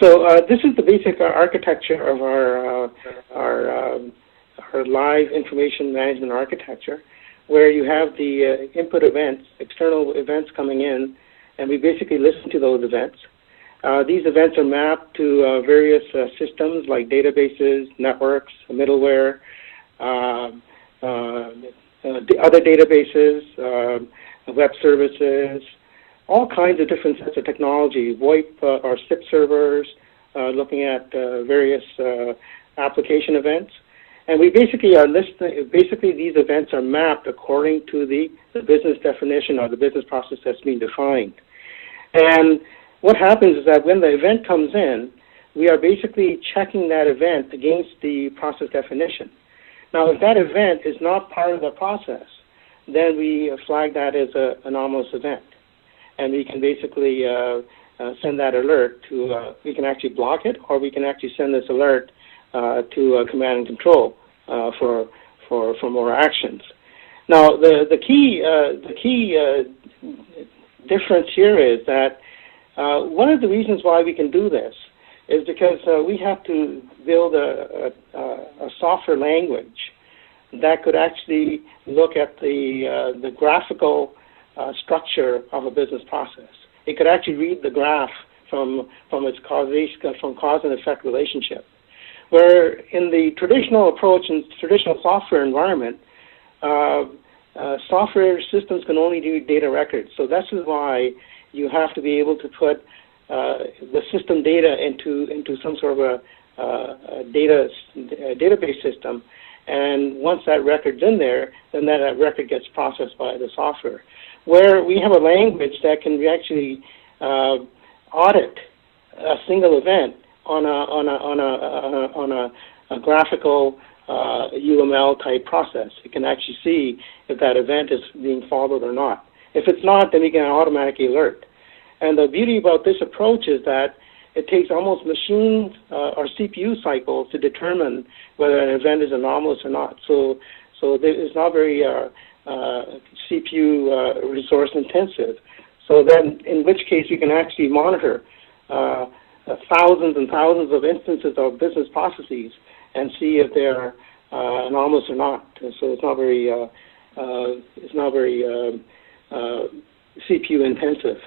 So this is the basic architecture of our live information management architecture, where you have the input events, external events coming in, and we basically listen to those events. These events are mapped to various systems like databases, networks, middleware, other databases, web services, all kinds of different sets of technology, VoIP or SIP servers, looking at various application events. And we basically are listing, basically these events are mapped according to the business definition or the business process that's being defined. And what happens is that when the event comes in, we are basically checking that event against the process definition. Now, if that event is not part of the process, then we flag that as an anomalous event. And we can basically send that alert to, we can actually block it, or we can actually send this alert to command and control for more actions. Now, the key difference here is that one of the reasons why we can do this is because we have to build a software language that could actually look at the graphical structure of a business process. It could actually read the graph from its causation, from cause and effect relationship. Where in the traditional approach and traditional software environment, software systems can only do data records. So this is why you have to be able to put the system data into some sort of a database system. And once that record's in there, then that record gets processed by the software. Where we have a language that can actually audit a single event on a graphical UML type process. You can actually see if that event is being followed or not. If it's not, then we can automatically alert. And the beauty about this approach is that it takes almost machine or CPU cycles to determine whether an event is anomalous or not. So it's not very CPU resource intensive. So then, in which case, you can actually monitor thousands and thousands of instances of business processes and see if they're anomalous or not. So it's not very CPU intensive.